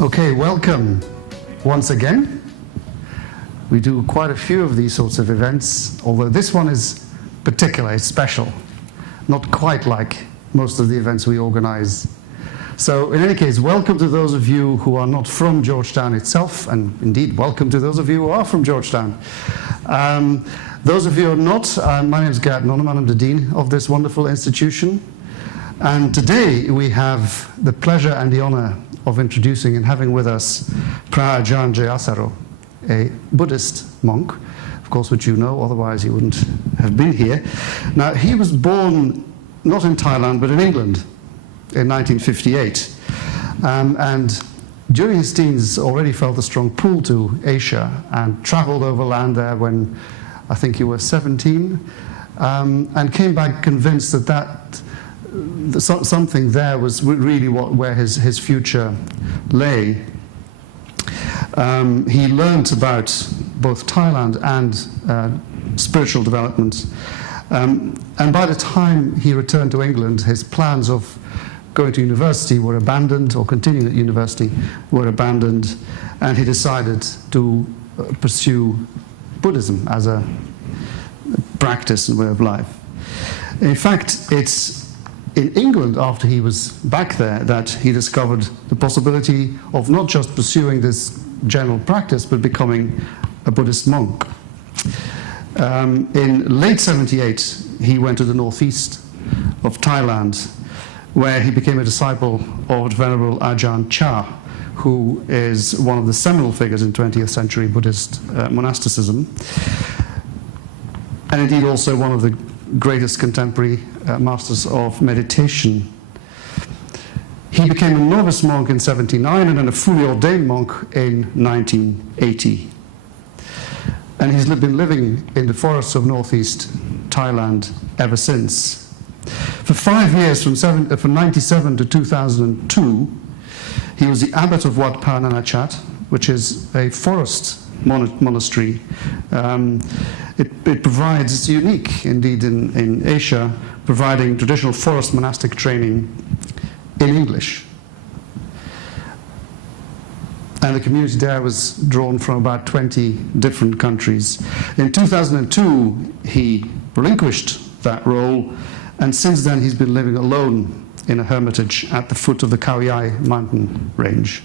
Okay, welcome once again. We do quite a few of these sorts of events, although this one is particular, it's special. Not quite like most of the events we organize. So in any case, welcome to those of you who are not from Georgetown itself, and indeed welcome to those of you who are from Georgetown. Those of you who are not, my name is Gert Nonneman, I'm the Dean of this wonderful institution. And today we have the pleasure and the honor of introducing and having with us Ajahn Jayasaro, a Buddhist monk, of course, which you know, otherwise he wouldn't have been here. Now, he was born not in Thailand, but in England in 1958. And during his teens already felt a strong pull to Asia and traveled overland there when I think he was 17, and came back convinced that something there was really where his future lay. He learned about both Thailand and spiritual development. And by the time he returned to England, his plans of going to university were abandoned, or continuing at university were abandoned, and he decided to pursue Buddhism as a practice and way of life. In fact, it's in England, after he was back there, that he discovered the possibility of not just pursuing this general practice, but becoming a Buddhist monk. In late 78, he went to the northeast of Thailand, where he became a disciple of Venerable Ajahn Chah, who is one of the seminal figures in 20th century Buddhist monasticism, and indeed also one of the greatest contemporary masters of meditation. He became a novice monk in 79 and then a fully ordained monk in 1980. And he's been living in the forests of northeast Thailand ever since. For 5 years, from 97 to 2002, he was the abbot of Wat Phananachat, which is a forest monastery. It provides, it's unique indeed in Asia, providing traditional forest monastic training in English. And the community there was drawn from about 20 different countries. In 2002, he relinquished that role, and since then he's been living alone in a hermitage at the foot of the Khao Yai mountain range.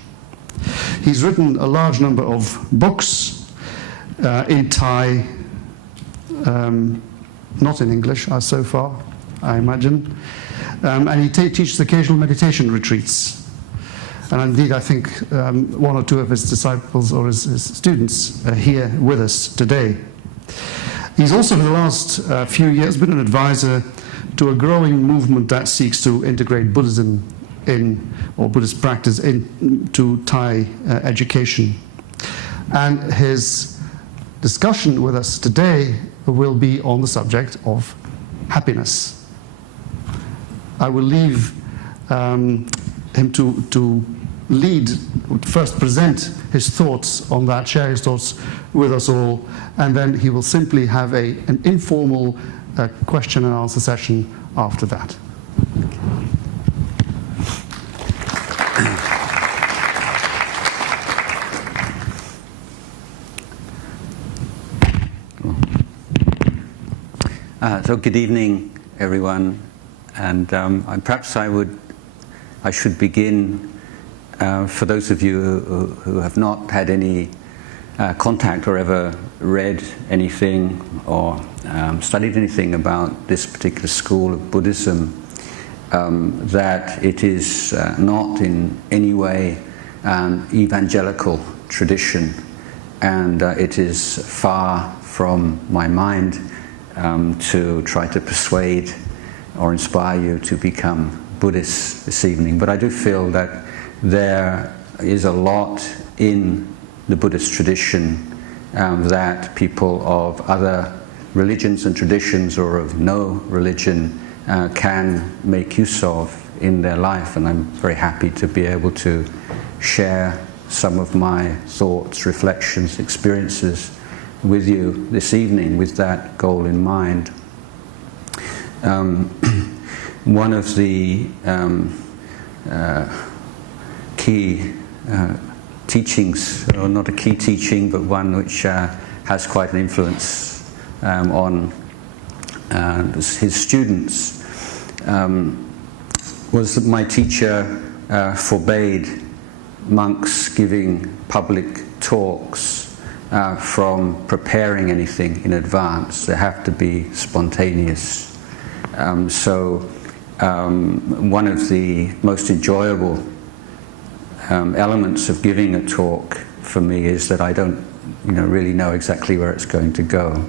He's written a large number of books in Thai, not in English so far, I imagine. And he teaches occasional meditation retreats. And indeed, I think one or two of his disciples or his students are here with us today. He's also, for the last few years, been an advisor to a growing movement that seeks to integrate Buddhism or Buddhist practice into Thai education. And his discussion with us today will be on the subject of happiness. I will leave him to lead, first present his thoughts on that, share his thoughts with us all, and then he will simply have an informal question and answer session after that. So good evening, everyone, and perhaps I should begin for those of you who have not had any contact or ever read anything or studied anything about this particular school of Buddhism, that it is not in any way an evangelical tradition, and it is far from my mind to try to persuade or inspire you to become Buddhists this evening. But I do feel that there is a lot in the Buddhist tradition that people of other religions and traditions or of no religion can make use of in their life, and I'm very happy to be able to share some of my thoughts, reflections, experiences with you this evening with that goal in mind. One of the key teachings, or not a key teaching, but one which has quite an influence on his students, was that my teacher forbade monks giving public talks from preparing anything in advance. They have to be spontaneous. So one of the most enjoyable elements of giving a talk for me is that I don't really know exactly where it's going to go.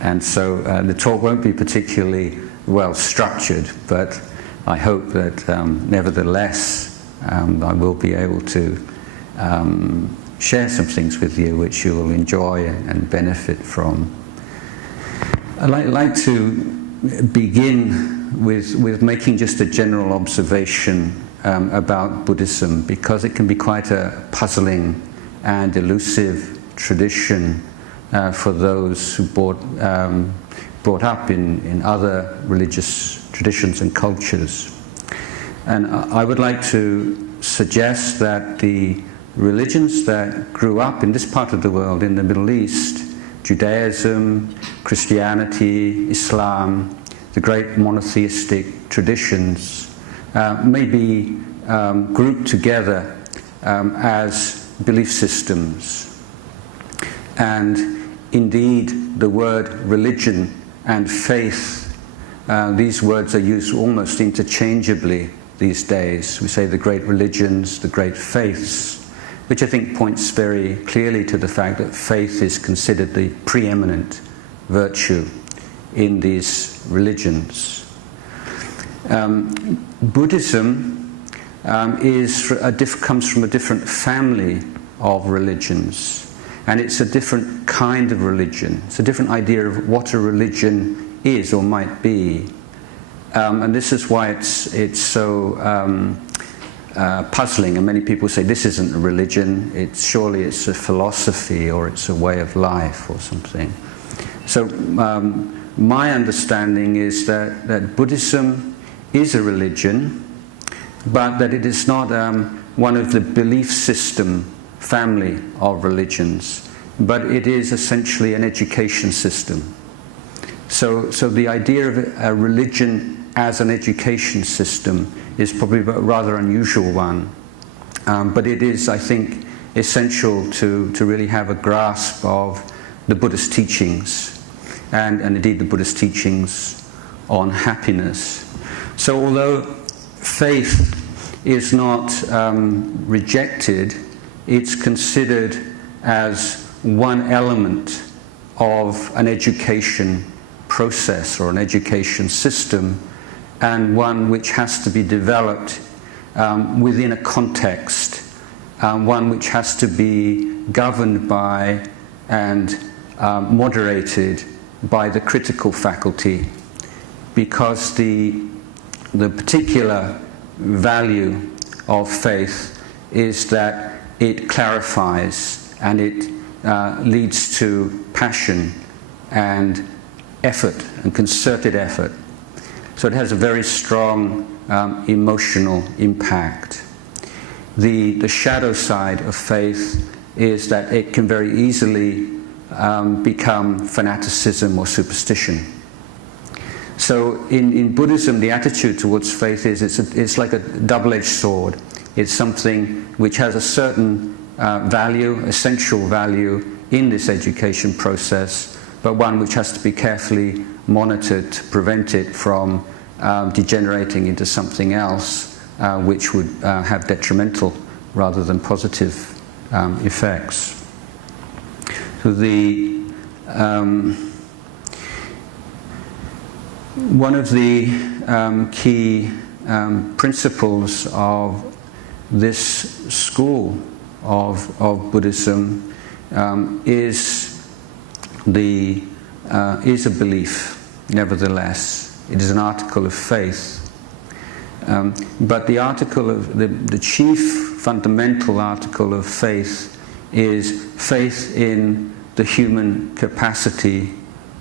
And so the talk won't be particularly well structured, but I hope that nevertheless I will be able to share some things with you which you will enjoy and benefit from. I'd like to begin with making just a general observation about Buddhism, because it can be quite a puzzling and elusive tradition for those who brought up in other religious traditions and cultures. And I would like to suggest that the religions that grew up in this part of the world, in the Middle East, Judaism, Christianity, Islam, the great monotheistic traditions, may be grouped together as belief systems. And indeed, the word religion and faith, these words are used almost interchangeably these days. We say the great religions, the great faiths, which I think points very clearly to the fact that faith is considered the preeminent virtue in these religions. Buddhism comes from a different family of religions, and it's a different kind of religion. It's a different idea of what a religion is or might be. And this is why it's so puzzling, and many people say this isn't a religion, surely it's a philosophy or it's a way of life or something. So my understanding is that Buddhism is a religion, but that it is not one of the belief system family of religions, but it is essentially an education system. So the idea of a religion as an education system is probably a rather unusual one, but it is, I think, essential to really have a grasp of the Buddhist teachings, and indeed the Buddhist teachings on happiness. So although faith is not rejected, it's considered as one element of an education process or an education system, and one which has to be developed within a context, one which has to be governed by and moderated by the critical faculty, because the particular value of faith is that it clarifies and it leads to passion and effort and concerted effort. So it has a very strong emotional impact. The shadow side of faith is that it can very easily become fanaticism or superstition. So in Buddhism, the attitude towards faith is it's like a double-edged sword. It's something which has a certain value, essential value in this education process, but one which has to be carefully monitored to prevent it from degenerating into something else which would have detrimental rather than positive effects. So one of the key principles of this school of Buddhism is a belief, nevertheless. It is an article of faith. But the article of the chief fundamental article of faith is faith in the human capacity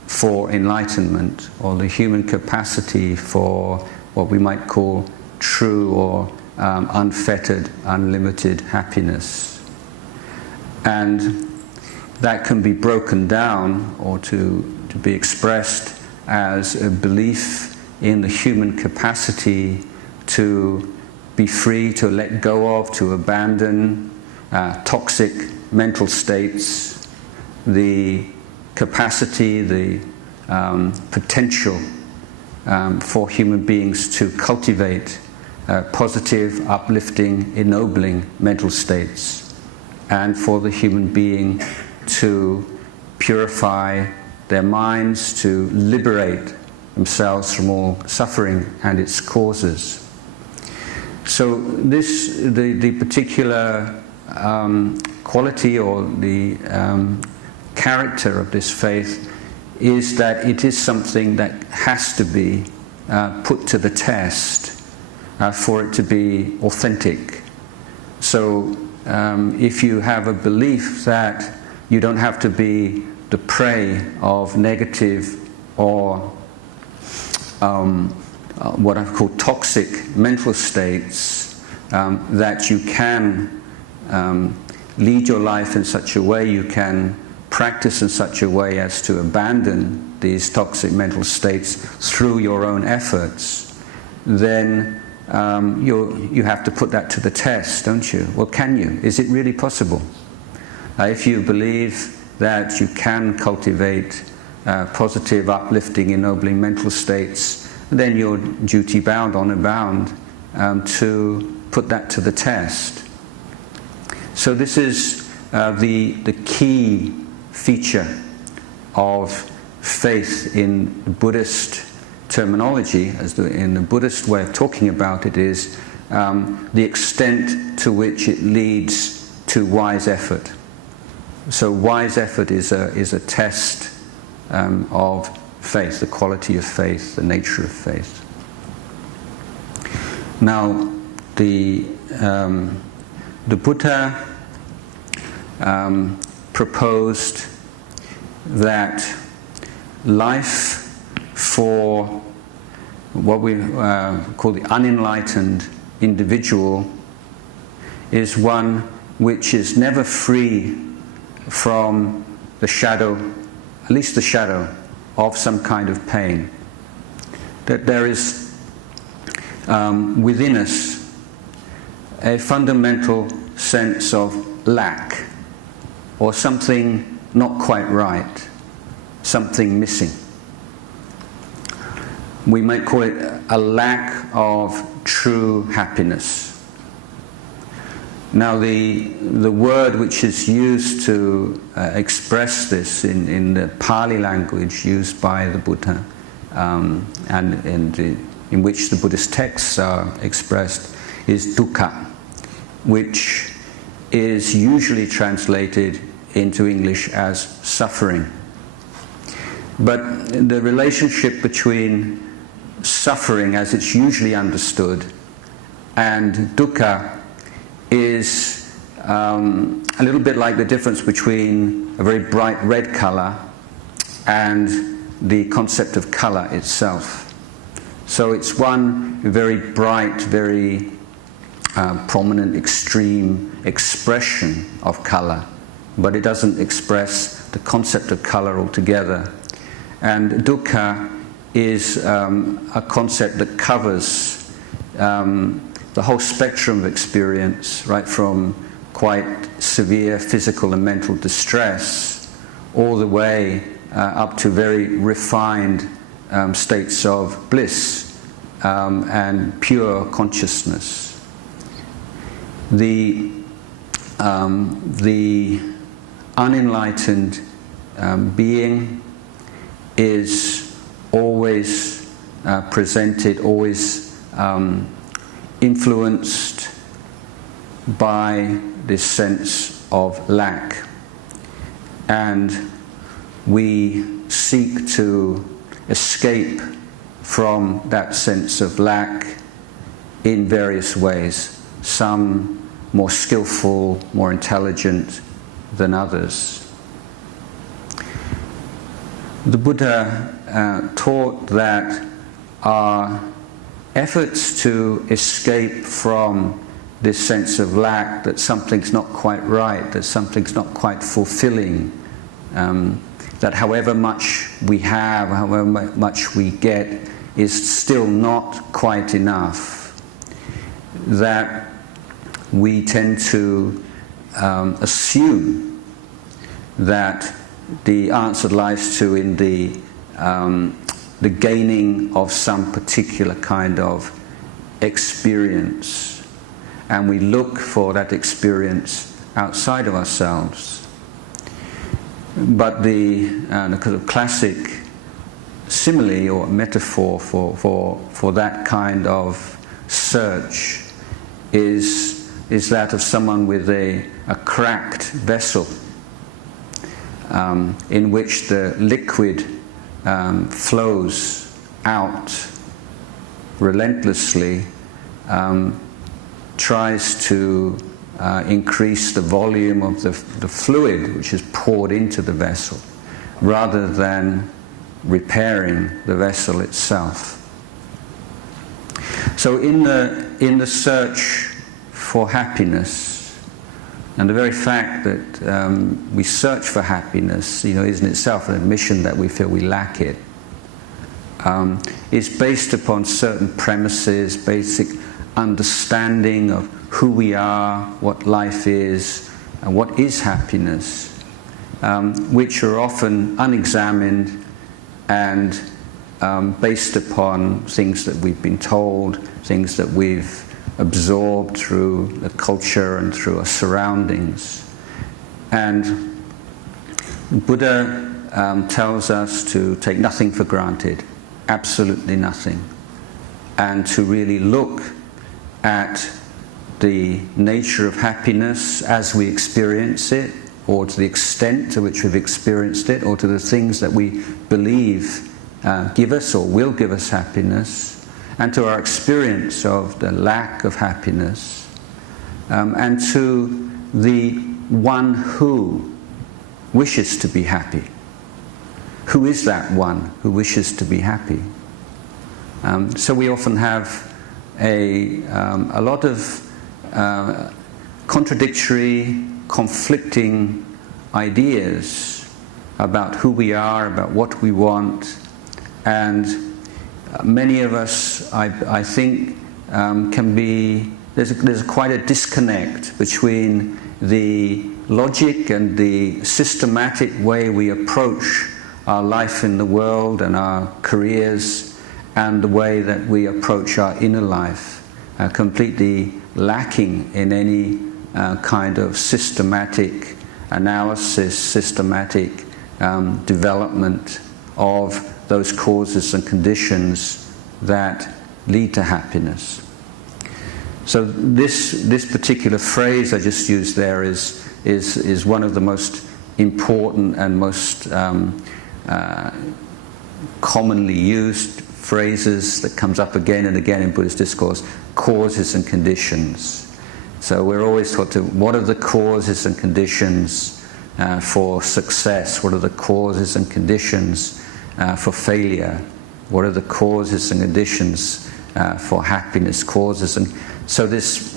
for enlightenment, or the human capacity for what we might call true or unfettered, unlimited happiness. And that can be broken down or to be expressed as a belief in the human capacity to be free, to let go of, to abandon toxic mental states, the capacity, the potential for human beings to cultivate positive, uplifting, ennobling mental states, and for the human being to purify their minds, to liberate themselves from all suffering and its causes. So the particular quality or the character of this faith is that it is something that has to be put to the test for it to be authentic. So if you have a belief that you don't have to be the prey of negative or what I call toxic mental states, that you can lead your life in such a way, you can practice in such a way as to abandon these toxic mental states through your own efforts, then you have to put that to the test, don't you? Well, can you? Is it really possible? If you believe that you can cultivate positive, uplifting, ennobling mental states, then you're duty-bound, honor-bound to put that to the test. So this is the key feature of faith in Buddhist terminology, in the Buddhist way of talking about it, is the extent to which it leads to wise effort. So wise effort is a test of faith, the quality of faith, the nature of faith. Now, the Buddha proposed that life for what we call the unenlightened individual is one which is never free from the shadow, at least the shadow, of some kind of pain. That there is within us a fundamental sense of lack, or something not quite right, something missing. We might call it a lack of true happiness. Now the word which is used to express this in the Pali language used by the Buddha and in which the Buddhist texts are expressed is dukkha, which is usually translated into English as suffering. But the relationship between suffering as it's usually understood and dukkha is a little bit like the difference between a very bright red color and the concept of color itself. So it's one very bright, very prominent, extreme expression of color, but it doesn't express the concept of color altogether. And dukkha is a concept that covers the whole spectrum of experience, right from quite severe physical and mental distress all the way up to very refined states of bliss and pure consciousness. The unenlightened being is always presented, always influenced by this sense of lack, and we seek to escape from that sense of lack in various ways, some more skillful, more intelligent than others. The Buddha taught that our efforts to escape from this sense of lack, that something's not quite right, that something's not quite fulfilling, that however much we have, however much we get, is still not quite enough, that we tend to assume that the answer lies in the gaining of some particular kind of experience. And we look for that experience outside of ourselves. But the kind of classic simile or metaphor for that kind of search is that of someone with a cracked vessel in which the liquid flows out relentlessly, tries to increase the volume of the fluid which is poured into the vessel, rather than repairing the vessel itself. So in the search for happiness, and the very fact that we search for happiness, is in itself an admission that we feel we lack it, is based upon certain premises, basic understanding of who we are, what life is, and what is happiness, which are often unexamined and based upon things that we've been told, things that we've absorbed through the culture and through our surroundings. And Buddha tells us to take nothing for granted, absolutely nothing, and to really look at the nature of happiness as we experience it, or to the extent to which we've experienced it, or to the things that we believe give us or will give us happiness, and to our experience of the lack of happiness, and to the one who wishes to be happy. Who is that one who wishes to be happy? So we often have a lot of contradictory, conflicting ideas about who we are, about what we want, and many of us, I think, can be, there's quite a disconnect between the logic and the systematic way we approach our life in the world and our careers, and the way that we approach our inner life, completely lacking in any kind of systematic analysis, systematic development of those causes and conditions that lead to happiness. So this particular phrase I just used there is one of the most important and most commonly used phrases that comes up again and again in Buddhist discourse: causes and conditions. So we're always taught to, what are the causes and conditions for success? What are the causes and conditions for failure? What are the causes and conditions for happiness? Causes. And so this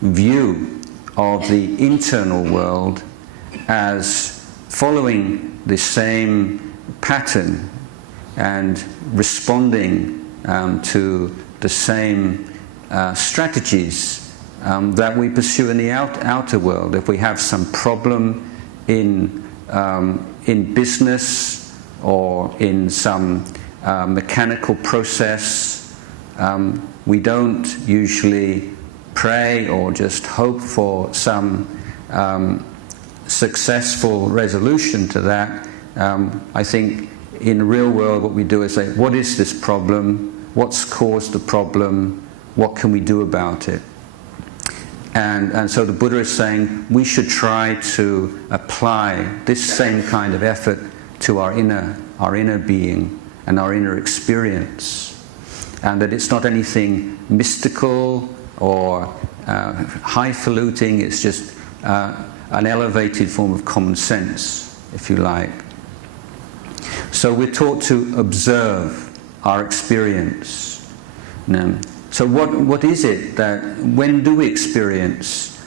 view of the internal world as following the same pattern and responding to the same strategies that we pursue in the outer world. If we have some problem in business or in some mechanical process, we don't usually pray or just hope for some successful resolution to that. I think in the real world what we do is say, what is this problem? What's caused the problem? What can we do about it? And so the Buddha is saying we should try to apply this same kind of effort to our inner being and our inner experience, and that it's not anything mystical or highfalutin. It's just an elevated form of common sense, if you like. So we're taught to observe our experience, So what is it that, when do we experience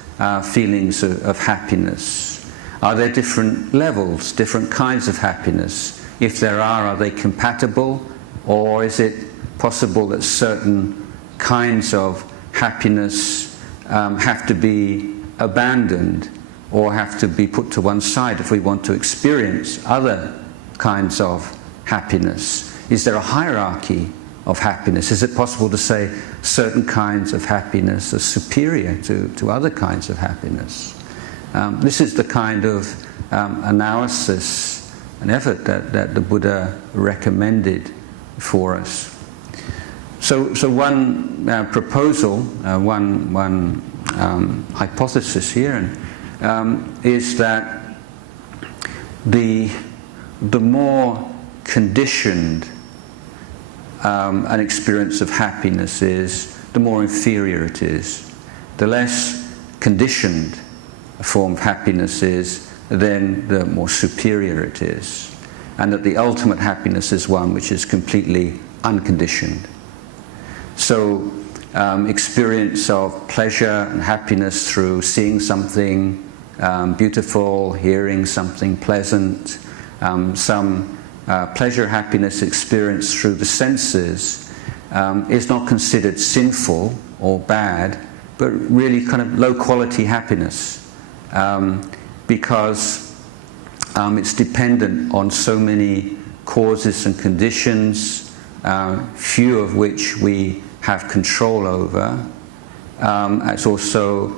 feelings of happiness? Are there different levels, different kinds of happiness? If there are they compatible, or is it possible that certain kinds of happiness have to be abandoned or have to be put to one side if we want to experience other kinds of happiness? Is there a hierarchy of happiness? Is it possible to say certain kinds of happiness are superior to other kinds of happiness? This is the kind of analysis and effort that the Buddha recommended for us. So one proposal, one hypothesis here is that the more conditioned an experience of happiness is, the more inferior it is. The less conditioned a form of happiness is, then the more superior it is. And that the ultimate happiness is one which is completely unconditioned. So experience of pleasure and happiness through seeing something beautiful, hearing something pleasant, some pleasure, happiness experienced through the senses is not considered sinful or bad, but really kind of low quality happiness, because it's dependent on so many causes and conditions, few of which we have control over. It's also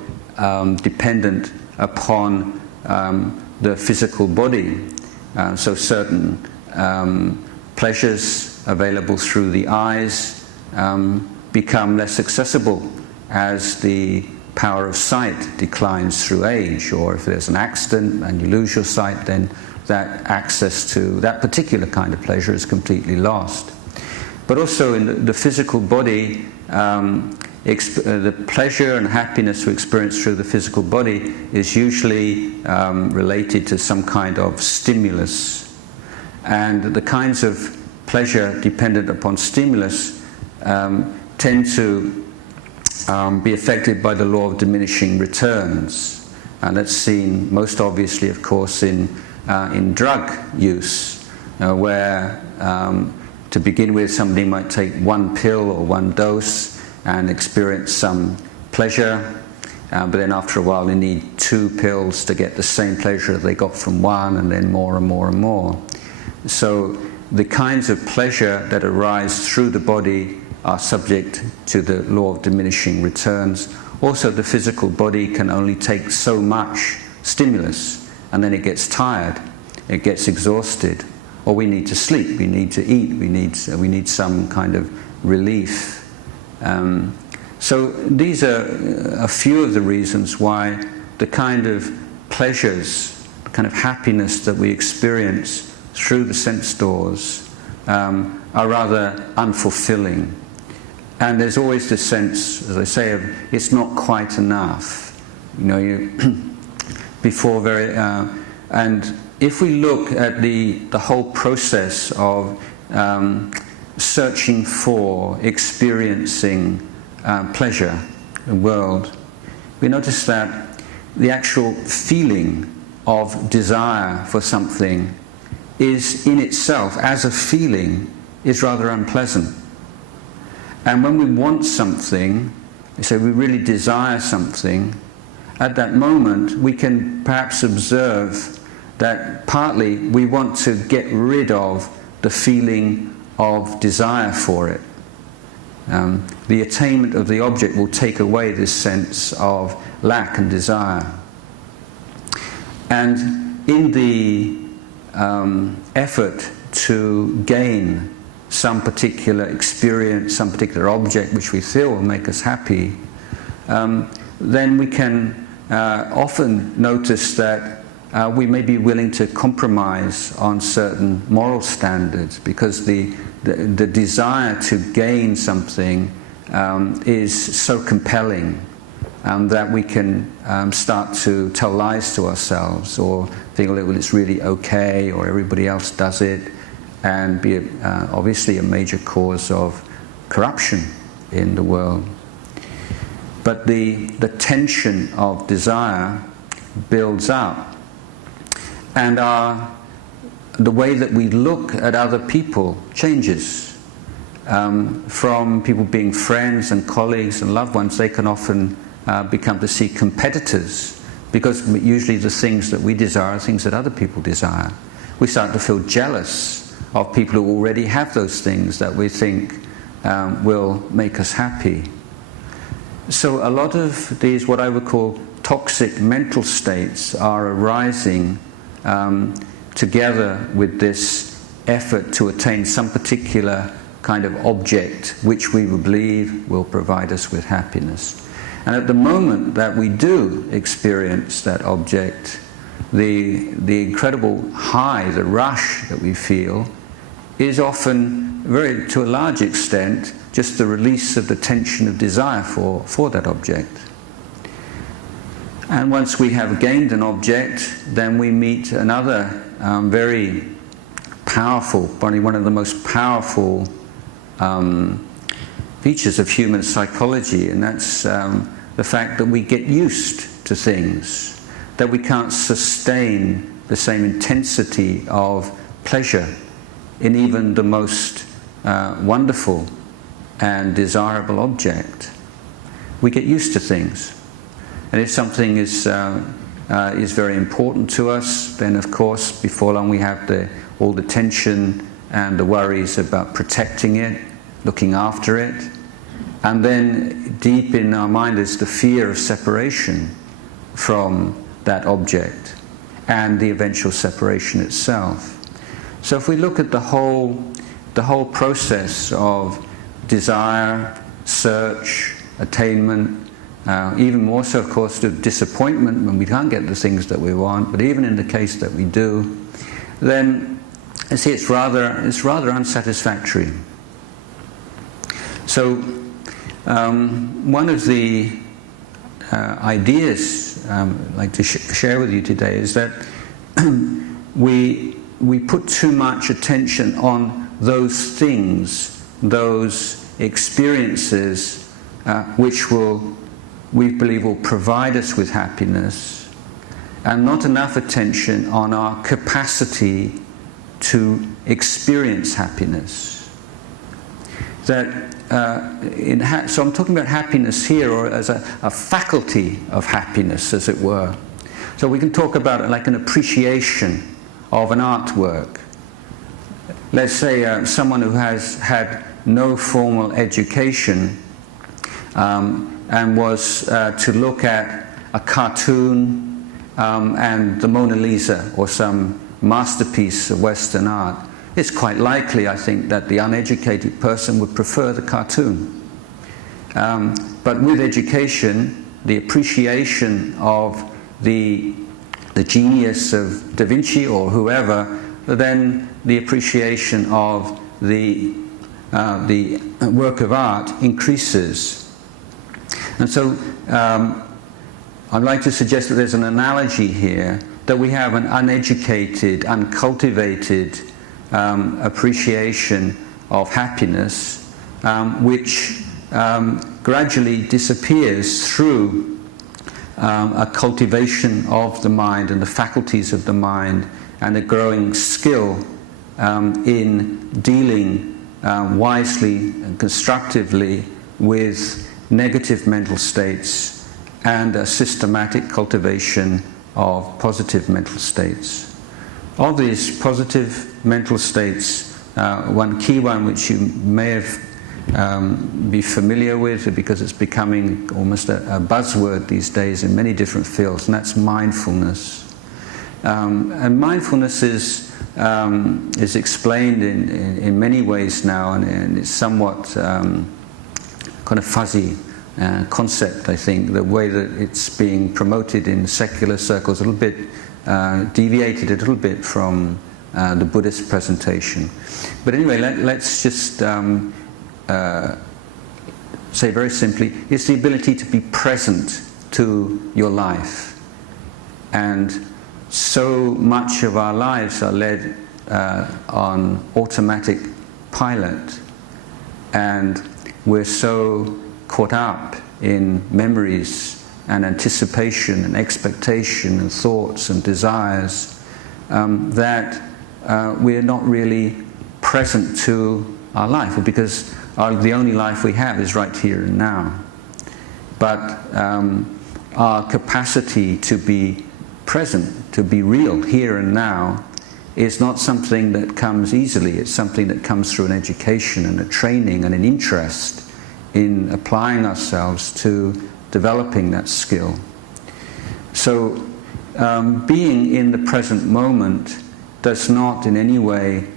dependent upon the physical body. So certain pleasures available through the eyes become less accessible as the power of sight declines through age, or if there's an accident and you lose your sight, then that access to that particular kind of pleasure is completely lost. But also in the physical body, the pleasure and happiness we experience through the physical body is usually related to some kind of stimulus. And the kinds of pleasure dependent upon stimulus tend to be affected by the law of diminishing returns. And that's seen most obviously, of course, in drug use, where to begin with, somebody might take one pill or one dose and experience some pleasure, but then after a while they need 2 pills to get the same pleasure they got from one, and then more and more and more. So the kinds of pleasure that arise through the body are subject to the law of diminishing returns. Also, the physical body can only take so much stimulus, and then it gets tired, it gets exhausted, or we need to sleep, we need to eat, we need some kind of relief. So these are a few of the reasons why the kind of pleasures, the kind of happiness that we experience through the sense doors are rather unfulfilling. And there's always this sense, as I say, of it's not quite enough. You know, before very, and if we look at the whole process of searching for, experiencing pleasure, the world, we notice that the actual feeling of desire for something is in itself, as a feeling, is rather unpleasant. And when we want something, so we really desire something, at that moment we can perhaps observe that partly we want to get rid of the feeling of desire for it. The attainment of the object will take away this sense of lack and desire. And in the effort to gain some particular experience, some particular object which we feel will make us happy, then we can often notice that we may be willing to compromise on certain moral standards, because the desire to gain something is so compelling that we can start to tell lies to ourselves, or think, well, it's really okay, or everybody else does it, and be obviously a major cause of corruption in the world. But the tension of desire builds up, and the way that we look at other people changes. From people being friends and colleagues and loved ones, they can often become to see competitors, because usually the things that we desire are things that other people desire. We start to feel jealous of people who already have those things that we think will make us happy. So a lot of these, what I would call toxic mental states, are arising together with this effort to attain some particular kind of object which we believe will provide us with happiness. And at the moment that we do experience that object, the incredible high, the rush that we feel, is often, to a large extent, just the release of the tension of desire for that object. And once we have gained an object, then we meet another very powerful, probably one of the most powerful features of human psychology, and that's the fact that we get used to things, that we can't sustain the same intensity of pleasure in even the most wonderful and desirable object. We get used to things, and if something is very important to us, then of course before long we have all the tension and the worries about protecting it, looking after it, and then deep in our mind is the fear of separation from that object and the eventual separation itself. So if we look at the whole process of desire, search, attainment, even more so of course of disappointment when we can't get the things that we want, but even in the case that we do, then you see it's rather unsatisfactory. So one of the ideas I'd like to share with you today is that we put too much attention on those things, those experiences which we believe will provide us with happiness, and not enough attention on our capacity to experience happiness. So I'm talking about happiness here, or as a faculty of happiness, as it were. So we can talk about it like an appreciation of an artwork. Let's say someone who has had no formal education and was to look at a cartoon and the Mona Lisa or some masterpiece of Western art. It's quite likely, I think, that the uneducated person would prefer the cartoon. But with education, the appreciation of the genius of Da Vinci or whoever, then the appreciation of the work of art increases. And so I'd like to suggest that there's an analogy here, that we have an uneducated, uncultivated appreciation of happiness, which gradually disappears through a cultivation of the mind and the faculties of the mind, and a growing skill in dealing wisely and constructively with negative mental states, and a systematic cultivation of positive mental states. Of these positive mental states, one key one which you may have be familiar with, because it's becoming almost a buzzword these days in many different fields, and that's mindfulness. And mindfulness is explained in many ways now, and it's somewhat kind of fuzzy concept, I think. The way that it's being promoted in secular circles, a little bit deviated a little bit from the Buddhist presentation. But anyway, let's just say very simply, it's the ability to be present to your life. And so much of our lives are led on automatic pilot, and we're so caught up in memories and anticipation and expectation and thoughts and desires that we're not really present to our life, because the only life we have is right here and now. But our capacity to be present, to be real here and now, is not something that comes easily. It's something that comes through an education and a training and an interest in applying ourselves to developing that skill. So being in the present moment does not in any way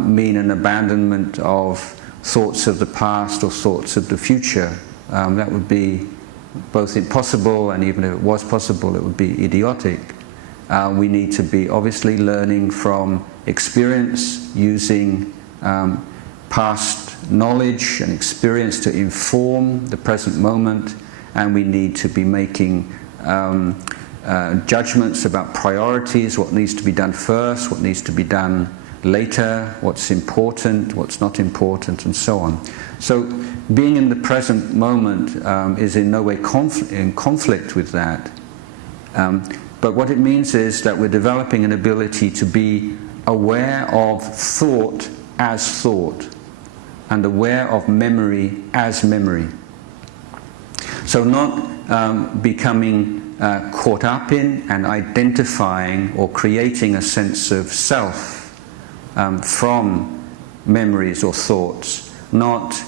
mean an abandonment of thoughts of the past or thoughts of the future. That would be both impossible, and even if it was possible, it would be idiotic. We need to be obviously learning from experience, using past knowledge and experience to inform the present moment, and we need to be making judgments about priorities, what needs to be done first, what needs to be done later, what's important, what's not important, and so on. So being in the present moment is in no way in conflict with that. But what it means is that we're developing an ability to be aware of thought as thought, and aware of memory as memory. So not becoming caught up in and identifying or creating a sense of self from memories or thoughts, not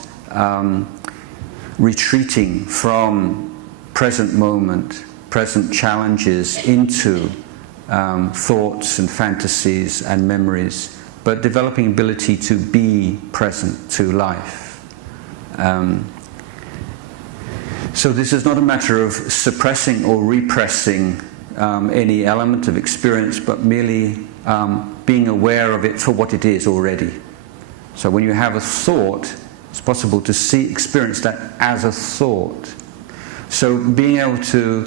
retreating from present moment, present challenges into thoughts and fantasies and memories, but developing ability to be present to life. So this is not a matter of suppressing or repressing any element of experience, but merely being aware of it for what it is already. So when you have a thought, it's possible to experience that as a thought. So being able to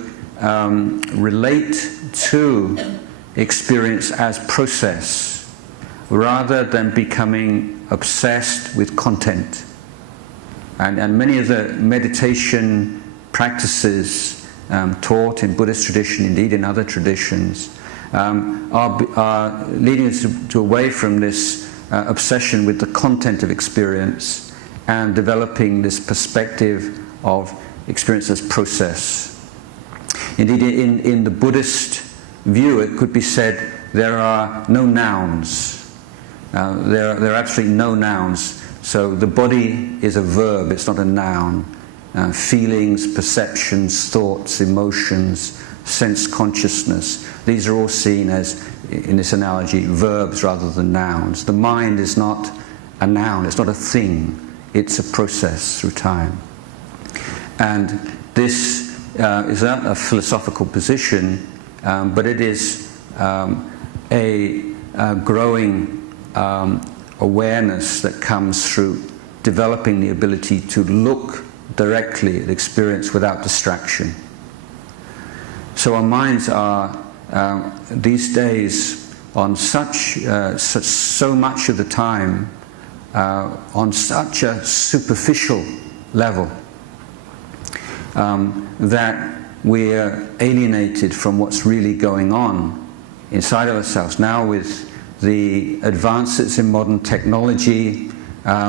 relate to experience as process, rather than becoming obsessed with content. And many of the meditation practices taught in Buddhist tradition, indeed in other traditions, are leading us to away from this obsession with the content of experience and developing this perspective of experience as process. Indeed, in the Buddhist view, it could be said there are no nouns. There are absolutely no nouns. So the body is a verb, it's not a noun. Feelings, perceptions, thoughts, emotions, sense consciousness, these are all seen as, in this analogy, verbs rather than nouns. The mind is not a noun, it's not a thing, it's a process through time. And this is not a philosophical position, but it is a growing awareness that comes through developing the ability to look directly at experience without distraction. So our minds are these days on so much of the time on such a superficial level that we're alienated from what's really going on inside of ourselves. Now with the advances in modern technology,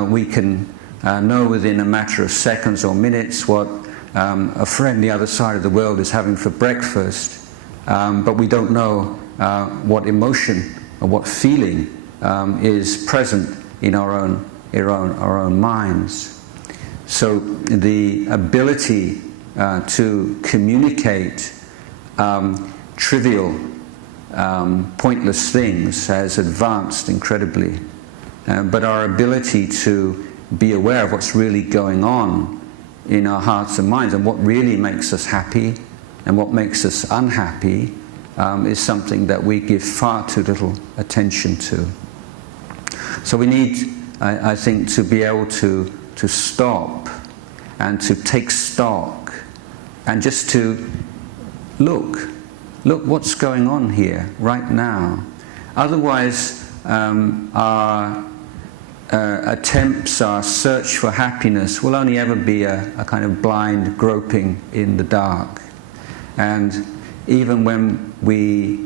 we can know within a matter of seconds or minutes what a friend the other side of the world is having for breakfast, but we don't know what emotion or what feeling is present in our own minds. So the ability to communicate trivial, pointless things has advanced incredibly, but our ability to be aware of what's really going on in our hearts and minds, and what really makes us happy and what makes us unhappy, is something that we give far too little attention to. So we need, I think, to be able to stop and to take stock and just to look what's going on here right now. Otherwise our attempts, our search for happiness will only ever be a kind of blind groping in the dark. And even when we,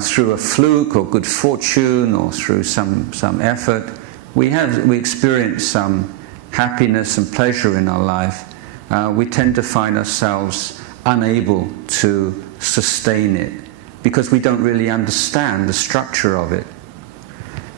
through a fluke or good fortune or through some effort, we experience some happiness and pleasure in our life, we tend to find ourselves unable to sustain it because we don't really understand the structure of it.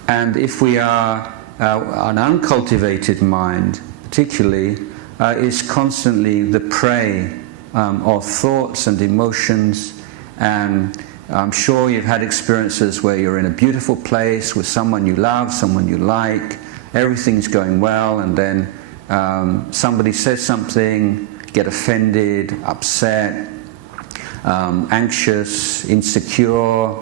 And if we are an uncultivated mind, particularly, is constantly the prey of thoughts and emotions. And I'm sure you've had experiences where you're in a beautiful place with someone you love, someone you like, everything's going well, and then somebody says something, get offended, upset, anxious, insecure,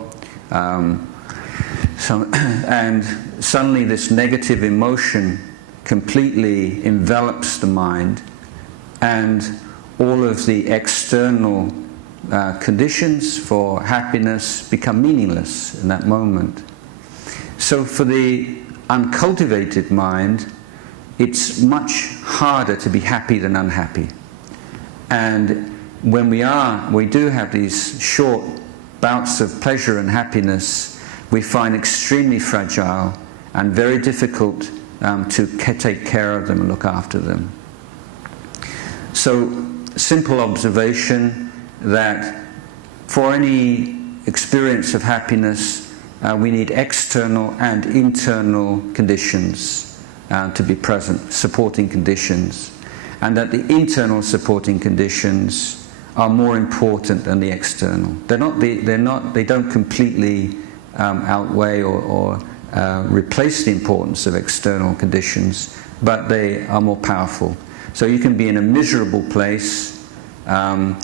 and suddenly this negative emotion completely envelops the mind, and all of the external conditions for happiness become meaningless in that moment. So for the uncultivated mind, it's much harder to be happy than unhappy. And when we do have these short bouts of pleasure and happiness, we find extremely fragile and very difficult to take care of them and look after them. So, simple observation that for any experience of happiness, we need external and internal conditions to be present, supporting conditions, and that the internal supporting conditions are more important than the external. They don't completely outweigh or replace the importance of external conditions, but they are more powerful. So you can be in a miserable place and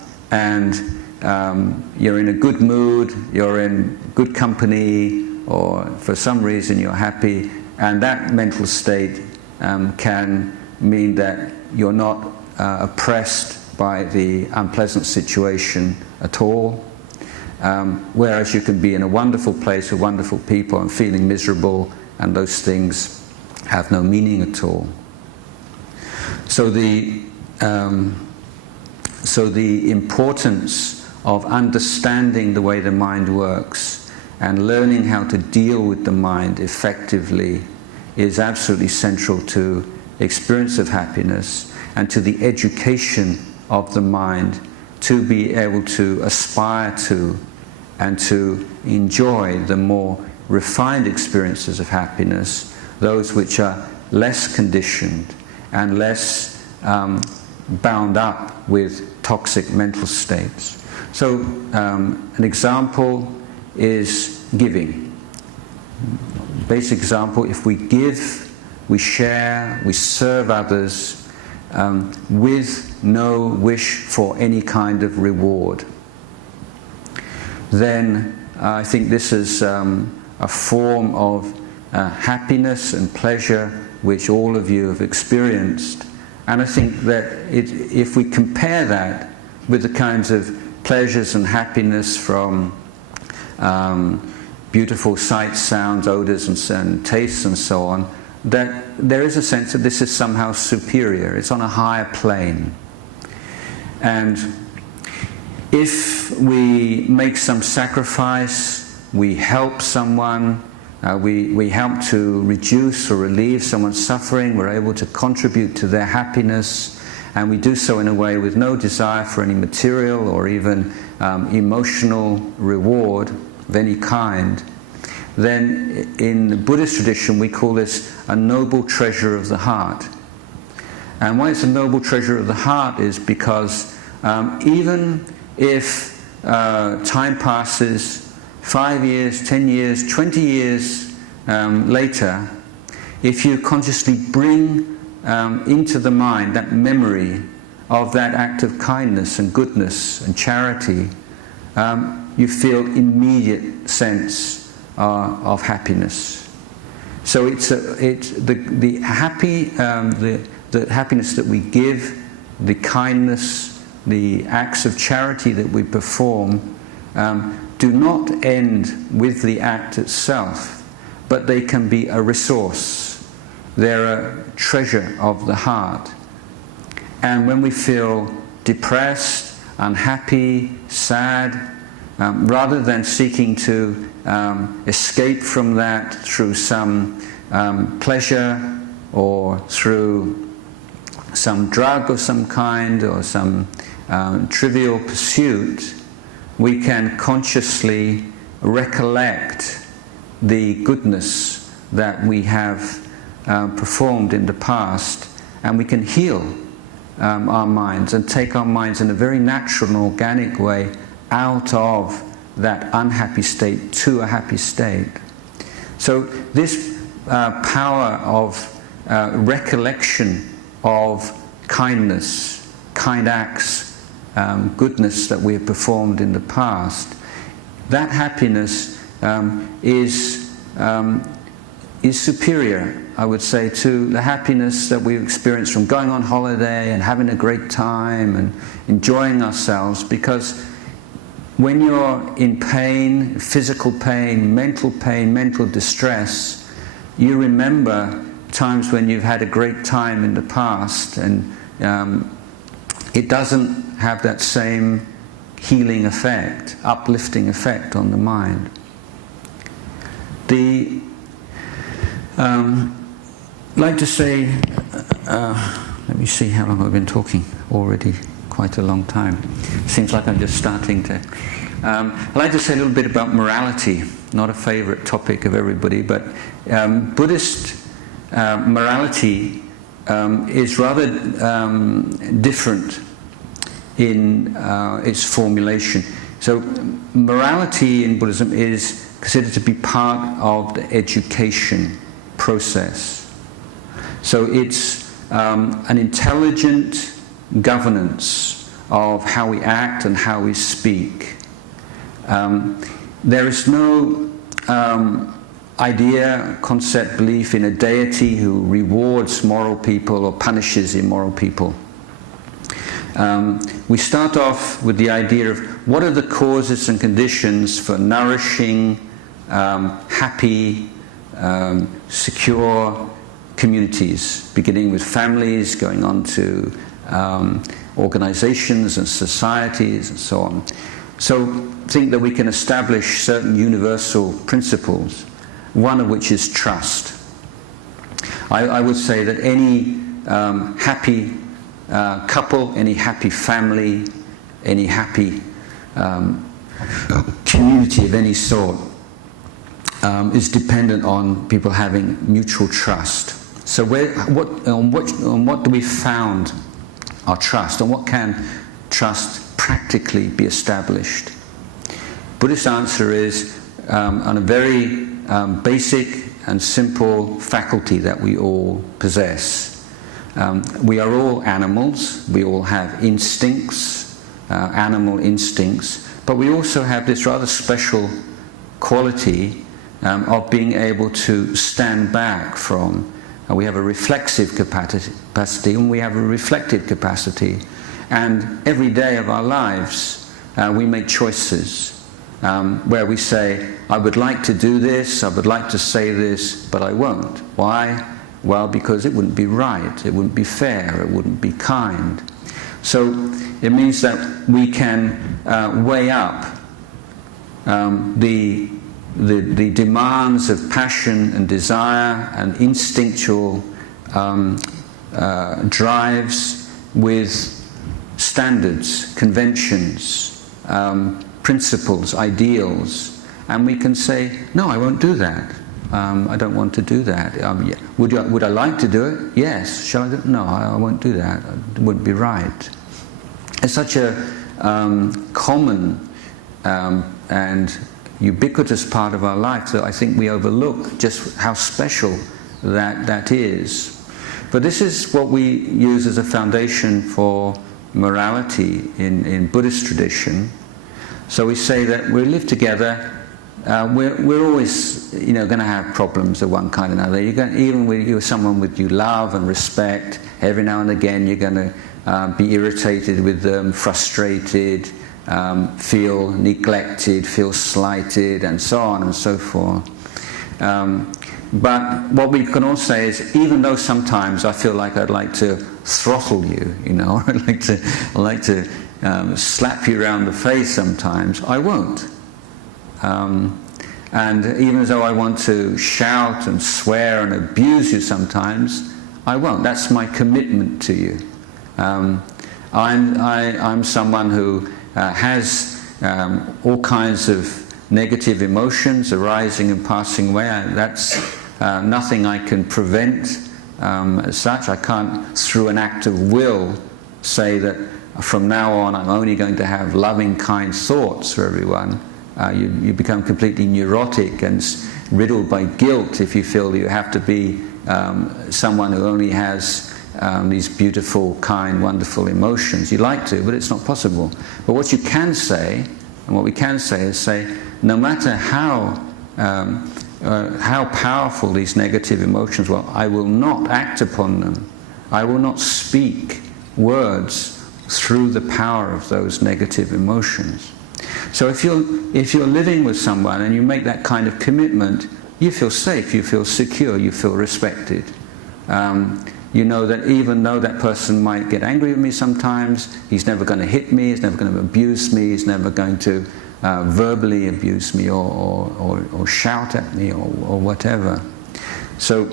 you're in a good mood, you're in good company, or for some reason you're happy, and that mental state can mean that you're not oppressed by the unpleasant situation at all. Whereas you can be in a wonderful place with wonderful people and feeling miserable, and those things have no meaning at all. So the importance of understanding the way the mind works and learning how to deal with the mind effectively is absolutely central to experience of happiness and to the education of the mind to be able to aspire to and to enjoy the more refined experiences of happiness, those which are less conditioned and less bound up with toxic mental states. So an example is giving. Basic example, if we give, we share, we serve others with no wish for any kind of reward, then I think this is a form of happiness and pleasure which all of you have experienced. And I think that if we compare that with the kinds of pleasures and happiness from beautiful sights, sounds, odors and tastes and so on, that there is a sense that this is somehow superior, it's on a higher plane. And if we make some sacrifice, we help someone, we help to reduce or relieve someone's suffering, we're able to contribute to their happiness, and we do so in a way with no desire for any material or even emotional reward of any kind, then in the Buddhist tradition we call this a noble treasure of the heart. And why it's a noble treasure of the heart is because even if time passes 5 years, 10 years, 20 years later, if you consciously bring into the mind that memory of that act of kindness and goodness and charity, you feel immediate sense of happiness. So it's the happiness that we give, the kindness, the acts of charity that we perform, do not end with the act itself, but they can be a resource. they're a treasure of the heart. And when we feel depressed, unhappy, sad, rather than seeking to escape from that through some pleasure or through some drug of some kind or some trivial pursuit, we can consciously recollect the goodness that we have performed in the past, and we can heal our minds and take our minds in a very natural and organic way out of that unhappy state to a happy state. So this power of recollection of kindness, kind acts, goodness that we have performed in the past, that happiness is superior, I would say, to the happiness that we experience from going on holiday and having a great time and enjoying ourselves, because when you're in pain, physical pain, mental distress, you remember times when you've had a great time in the past, and it doesn't have that same healing effect, uplifting effect on the mind. I'd like to say, let me see how long I've been talking already. Quite a long time. Seems like I'm just starting to. I'd like to say a little bit about morality. Not a favorite topic of everybody, but Buddhist morality is rather different in its formulation. So morality in Buddhism is considered to be part of the education process. So it's an intelligent governance of how we act and how we speak. There is no idea, concept, belief in a deity who rewards moral people or punishes immoral people. We start off with the idea of what are the causes and conditions for nourishing, happy, secure communities, beginning with families, going on to organizations and societies and so on. So think that we can establish certain universal principles, one of which is trust. I would say that any happy couple, any happy family, any happy community of any sort is dependent on people having mutual trust. So on what do we found our trust? On what can trust practically be established? Buddhist answer is on a very basic and simple faculty that we all possess. We are all animals. We all have instincts, animal instincts, but we also have this rather special quality of being able to stand back from. We have a reflexive capacity and we have a reflective capacity. And every day of our lives, we make choices where we say, I would like to do this, I would like to say this, but I won't. Why? Well, because it wouldn't be right, it wouldn't be fair, it wouldn't be kind. So it means that we can weigh up the demands of passion and desire and instinctual drives with standards, conventions, principles, ideals, and we can say, no, I won't do that. I don't want to do that. Would I like to do it? Yes. Shall I do it? No, I won't do that. It wouldn't be right. It's such a common and ubiquitous part of our life that I think we overlook just how special that is. But this is what we use as a foundation for morality in Buddhist tradition. So we say that we live together. We're always, going to have problems of one kind or another. Even with you're someone you love and respect, every now and again you're going to be irritated with them, frustrated, feel neglected, feel slighted, and so on and so forth. But what we can all say is, even though sometimes I feel like I'd like to throttle you, I'd like to slap you around the face sometimes, I won't. And even though I want to shout and swear and abuse you sometimes, I won't. That's my commitment to you. I'm someone who has all kinds of negative emotions arising and passing away. That's nothing I can prevent as such. I can't, through an act of will, say that from now on I'm only going to have loving, kind thoughts for everyone. You become completely neurotic and riddled by guilt if you feel you have to be someone who only has these beautiful, kind, wonderful emotions. You like to, but it's not possible. But what you can say, and what we can say is no matter how powerful these negative emotions were, I will not act upon them. I will not speak words through the power of those negative emotions. So if you're living with someone and you make that kind of commitment, you feel safe, you feel secure, you feel respected. You know that even though that person might get angry with me sometimes, he's never going to hit me, he's never going to abuse me, he's never going to verbally abuse me or shout at me or whatever. So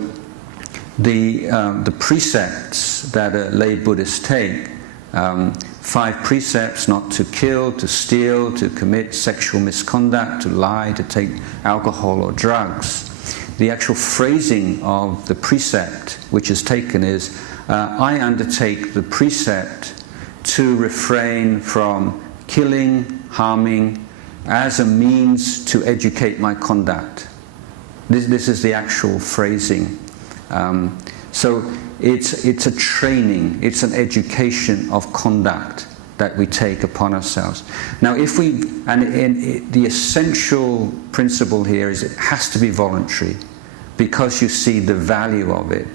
the precepts that a lay Buddhist take, 5 precepts: not to kill, to steal, to commit sexual misconduct, to lie, to take alcohol or drugs. The actual phrasing of the precept which is taken is, I undertake the precept to refrain from killing, harming, as a means to educate my conduct. This is the actual phrasing. So it's a training, it's an education of conduct that we take upon ourselves. Now the essential principle here is it has to be voluntary, because you see the value of it,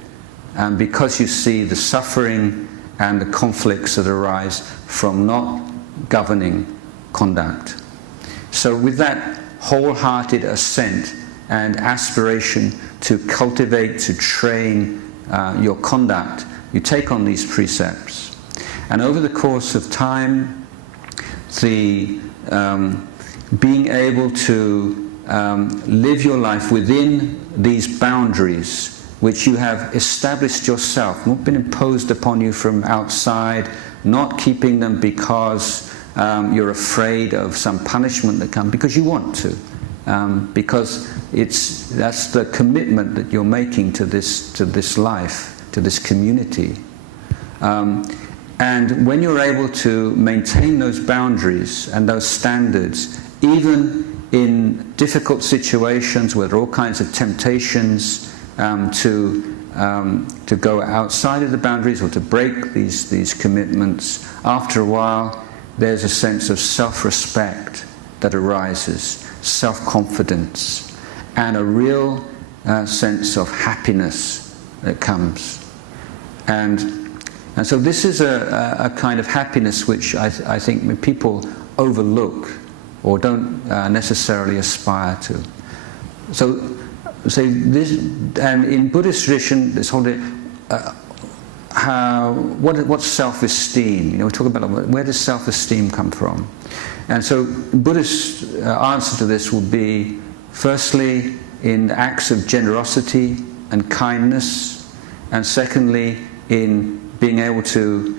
and because you see the suffering and the conflicts that arise from not governing conduct. So with that wholehearted assent and aspiration to cultivate, to train your conduct, you take on these precepts. And over the course of time, the being able to live your life within these boundaries which you have established yourself, not been imposed upon you from outside, not keeping them because you're afraid of some punishment that comes, because you want to, because that's the commitment that you're making to this life, to this community. And when you're able to maintain those boundaries and those standards, even in difficult situations where there are all kinds of temptations to go outside of the boundaries or to break these commitments, after a while there's a sense of self-respect that arises, self-confidence, and a real sense of happiness that comes. And so this is a kind of happiness which I think people overlook or don't necessarily aspire to. So this, and in Buddhist tradition, this whole what's self-esteem? We talk about where does self-esteem come from, and so Buddhist answer to this would be, firstly, in acts of generosity and kindness, and secondly, in being able to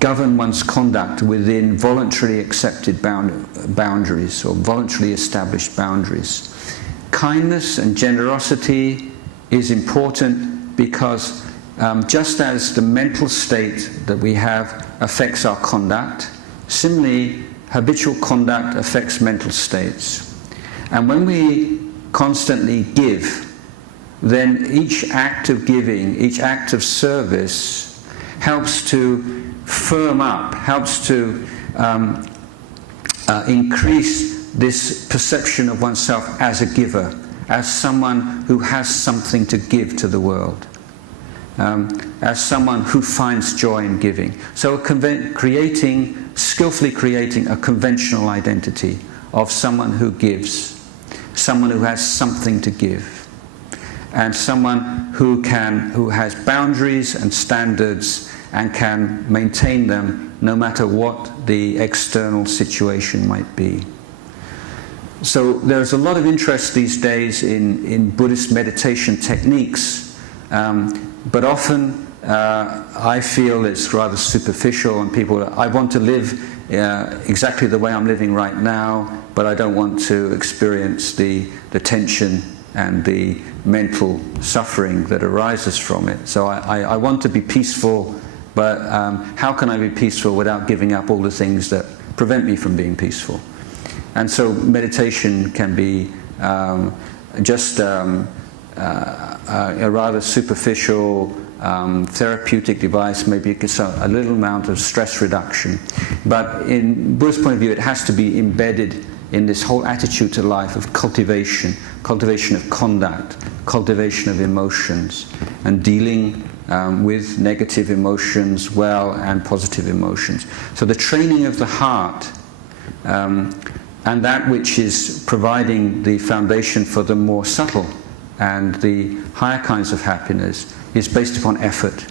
govern one's conduct within voluntarily accepted boundaries or voluntarily established boundaries. Kindness and generosity is important because just as the mental state that we have affects our conduct, similarly habitual conduct affects mental states. And when we constantly give, then each act of giving, each act of service helps to firm up, helps to increase this perception of oneself as a giver, as someone who has something to give to the world, as someone who finds joy in giving. So skillfully creating a conventional identity of someone who gives, someone who has something to give. and someone who has boundaries and standards and can maintain them no matter what the external situation might be. So there's a lot of interest these days in Buddhist meditation techniques, but often I feel it's rather superficial, and people, I want to live exactly the way I'm living right now, but I don't want to experience the tension and the mental suffering that arises from it. So I want to be peaceful, but how can I be peaceful without giving up all the things that prevent me from being peaceful? And so meditation can be just a rather superficial therapeutic device, maybe a little amount of stress reduction. But in Buddha's point of view, it has to be embedded in this whole attitude to life of cultivation of conduct, cultivation of emotions, and dealing with negative emotions well and positive emotions. So the training of the heart and that which is providing the foundation for the more subtle and the higher kinds of happiness is based upon effort.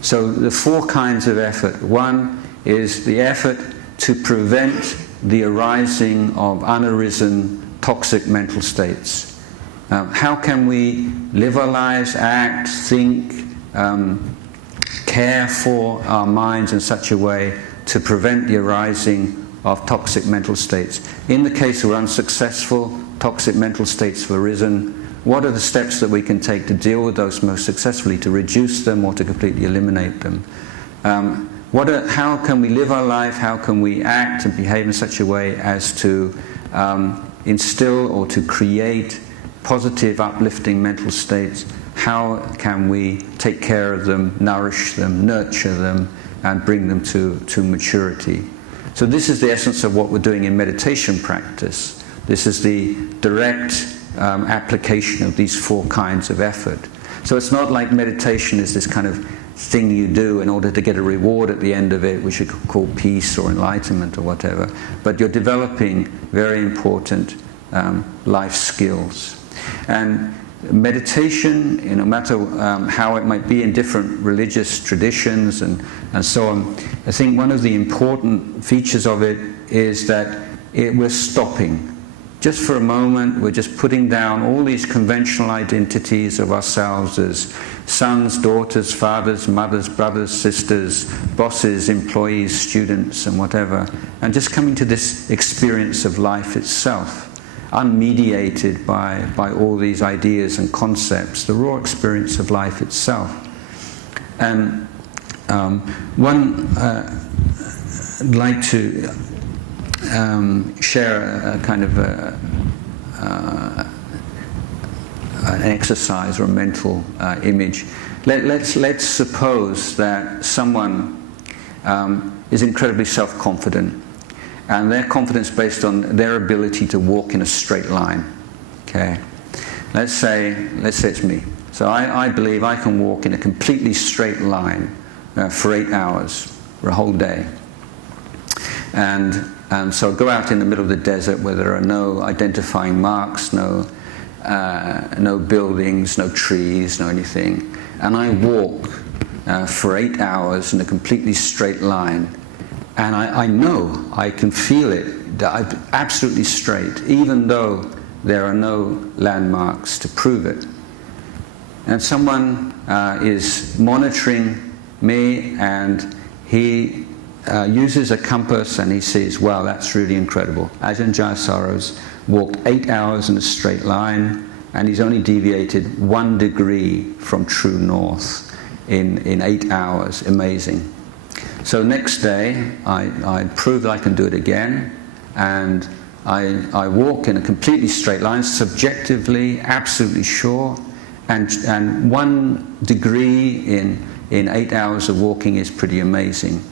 So the four kinds of effort. One is the effort to prevent the arising of unarisen toxic mental states. How can we live our lives, act, think, care for our minds in such a way to prevent the arising of toxic mental states? In the case where unsuccessful toxic mental states have arisen, what are the steps that we can take to deal with those most successfully, to reduce them or to completely eliminate them? How can we live our life? How can we act and behave in such a way as to instill or to create positive, uplifting mental states? How can we take care of them, nourish them, nurture them, and bring them to maturity? So this is the essence of what we're doing in meditation practice. This is the direct application of these four kinds of effort. So it's not like meditation is this kind of thing you do in order to get a reward at the end of it, which you could call peace or enlightenment or whatever. But you're developing very important life skills. And meditation, no matter how it might be in different religious traditions and so on, I think one of the important features of it is that we're stopping. Just for a moment, we're just putting down all these conventional identities of ourselves as sons, daughters, fathers, mothers, brothers, sisters, bosses, employees, students, and whatever, and just coming to this experience of life itself, unmediated by all these ideas and concepts, the raw experience of life itself. And I'd like to share a kind of an exercise or a mental image. Let's suppose that someone is incredibly self-confident, and their confidence based on their ability to walk in a straight line. Okay, let's say it's me. So I believe I can walk in a completely straight line for 8 hours, for a whole day. And so I go out in the middle of the desert where there are no identifying marks, no buildings, no trees, no anything. And I walk for 8 hours in a completely straight line. And I know, I can feel it, that I'm absolutely straight, even though there are no landmarks to prove it. And someone is monitoring me, and he uses a compass, and he sees, wow, that's really incredible. Ajahn Jayasaro's walked 8 hours in a straight line, and he's only deviated 1 degree from true north in 8 hours. Amazing. So next day, I prove that I can do it again, and I walk in a completely straight line, subjectively, absolutely sure, and 1 degree in 8 hours of walking is pretty amazing.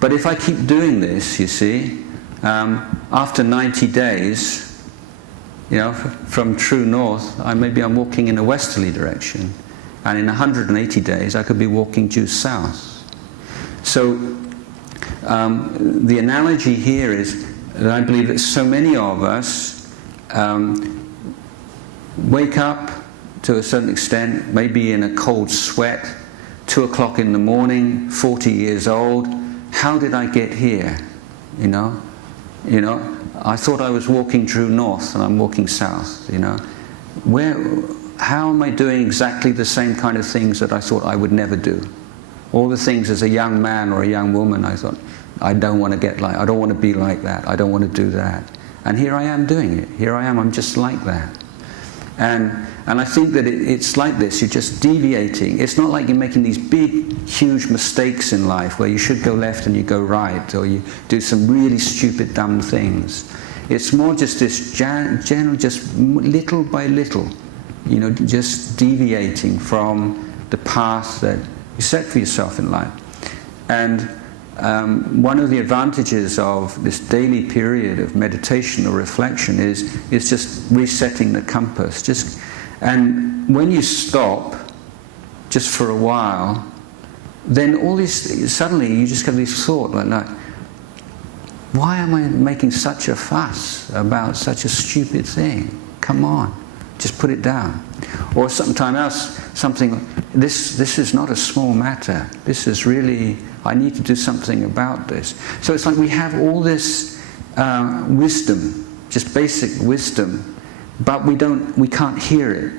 But if I keep doing this, you see, after 90 days, from true north, maybe I'm walking in a westerly direction, and in 180 days I could be walking due south. So the analogy here is that I believe that so many of us wake up to a certain extent, maybe in a cold sweat, 2 o'clock in the morning, 40 years old. How did I get here? You know, I thought I was walking true north and I'm walking south. You know, how am I doing exactly the same kind of things that I thought I would never do? All the things as a young man or a young woman, I thought, I don't want to be like that. I don't want to do that. And here I am doing it. Here I am. I'm just like that. And I think that it's like this. You're just deviating. It's not like you're making these big, huge mistakes in life where you should go left and you go right, or you do some really stupid, dumb things. It's more just this general, just little by little, you know, just deviating from the path that you set for yourself in life. And one of the advantages of this daily period of meditation or reflection is just resetting the compass. And when you stop, just for a while, then suddenly you just have this thought like, why am I making such a fuss about such a stupid thing? Come on, just put it down. Or sometime else, this is not a small matter. This is really, I need to do something about this. So it's like we have all this wisdom, just basic wisdom, but we can't hear it.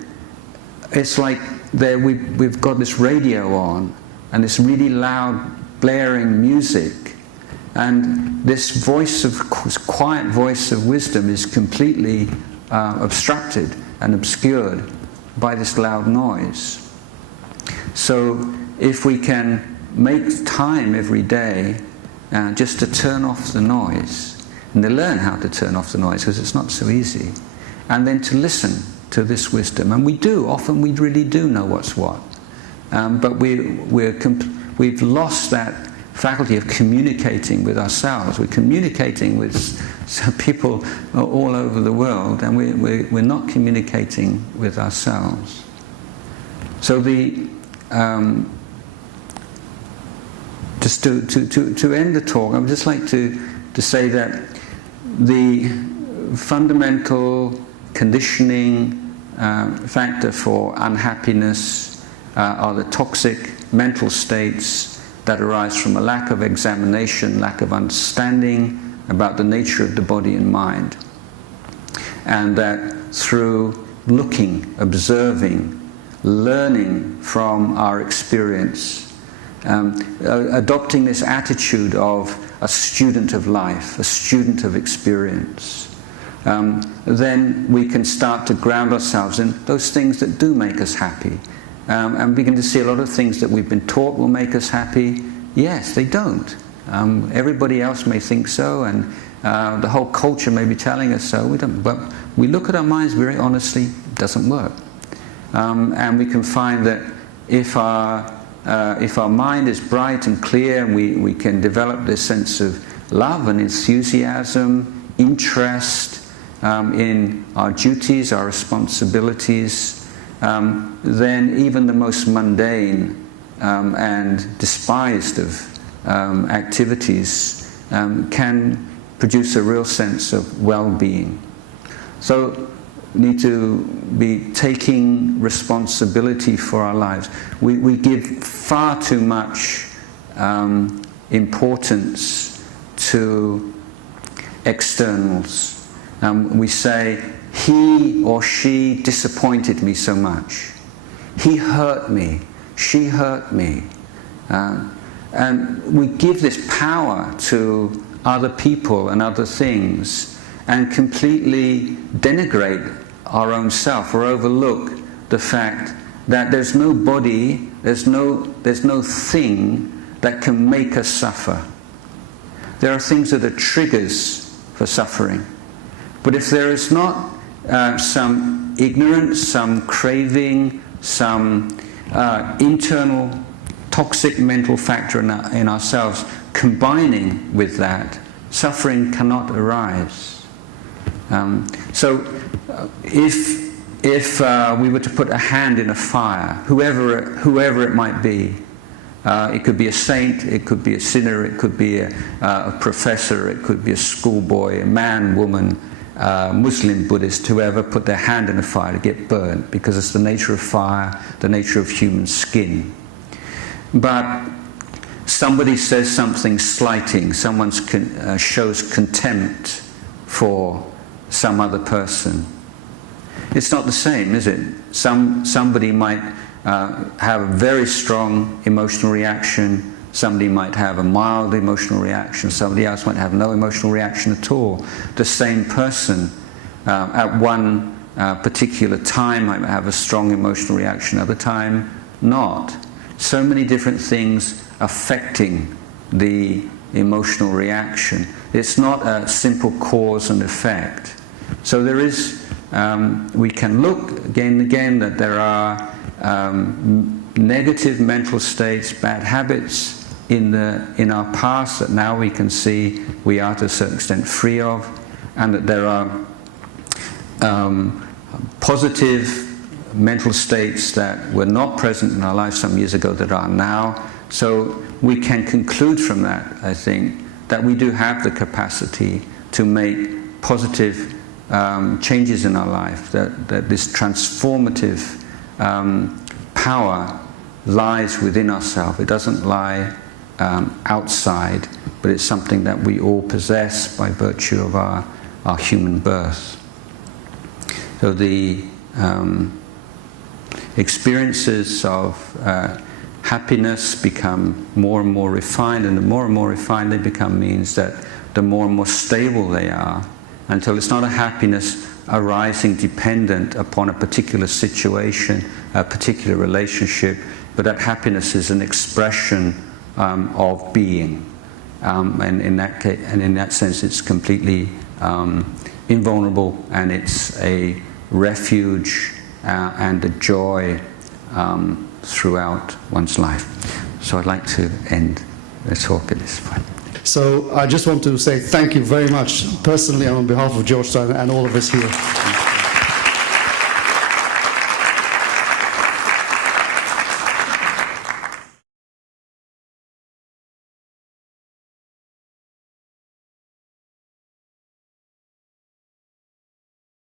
It's like we've got this radio on and this really loud blaring music, and this quiet voice of wisdom is completely obstructed and obscured by this loud noise. So if we can make time every day just to turn off the noise, and to learn how to turn off the noise, because it's not so easy, and then to listen to this wisdom. And often we really do know what's what, but we've lost that faculty of communicating with ourselves. We're communicating with people all over the world, and we're not communicating with ourselves. So just to end the talk, I would just like to say that the fundamental conditioning factor for unhappiness are the toxic mental states that arise from a lack of examination, lack of understanding about the nature of the body and mind. And that through looking, observing, learning from our experience, adopting this attitude of a student of life, a student of experience, then we can start to ground ourselves in those things that do make us happy. And begin to see a lot of things that we've been taught will make us happy. Yes, they don't. Everybody else may think so, and the whole culture may be telling us so. We don't. But we look at our minds very honestly, it doesn't work. And we can find that if our mind is bright and clear, and we can develop this sense of love and enthusiasm, interest in our duties, our responsibilities, then even the most mundane and despised of activities can produce a real sense of well-being. So we need to be taking responsibility for our lives. We give far too much importance to externals. We say, he or she disappointed me so much. He hurt me. She hurt me. And we give this power to other people and other things and completely denigrate our own self or overlook the fact that there's no body, there's no thing that can make us suffer. There are things that are triggers for suffering. But if there is not some ignorance, some craving, some internal toxic mental factor in ourselves combining with that, suffering cannot arise. So if we were to put a hand in a fire, whoever it might be, it could be a saint, it could be a sinner, it could be a professor, it could be a schoolboy, a man, woman, Muslim Buddhist who ever put their hand in a fire to get burnt, because it's the nature of fire, the nature of human skin. But somebody says something slighting, someone shows contempt for some other person. It's not the same, is it? Somebody might have a very strong emotional reaction, somebody might have a mild emotional reaction, somebody else might have no emotional reaction at all. The same person at one particular time might have a strong emotional reaction, other time not. So many different things affecting the emotional reaction. It's not a simple cause and effect. So there is, we can look again and again that there are negative mental states, bad habits in our past that now we can see we are to a certain extent free of, and that there are positive mental states that were not present in our life some years ago that are now. So we can conclude from that, I think, that we do have the capacity to make positive changes in our life, that this transformative power lies within ourselves. It doesn't lie outside, but it's something that we all possess by virtue of our human birth. So the experiences of happiness become more and more refined, and the more and more refined they become means that the more and more stable they are, until it's not a happiness arising dependent upon a particular situation, a particular relationship, but that happiness is an expression of being, and in that sense it's completely invulnerable, and it's a refuge and a joy throughout one's life. So I'd like to end the talk at this point. So I just want to say thank you very much, personally and on behalf of Georgetown and all of us here.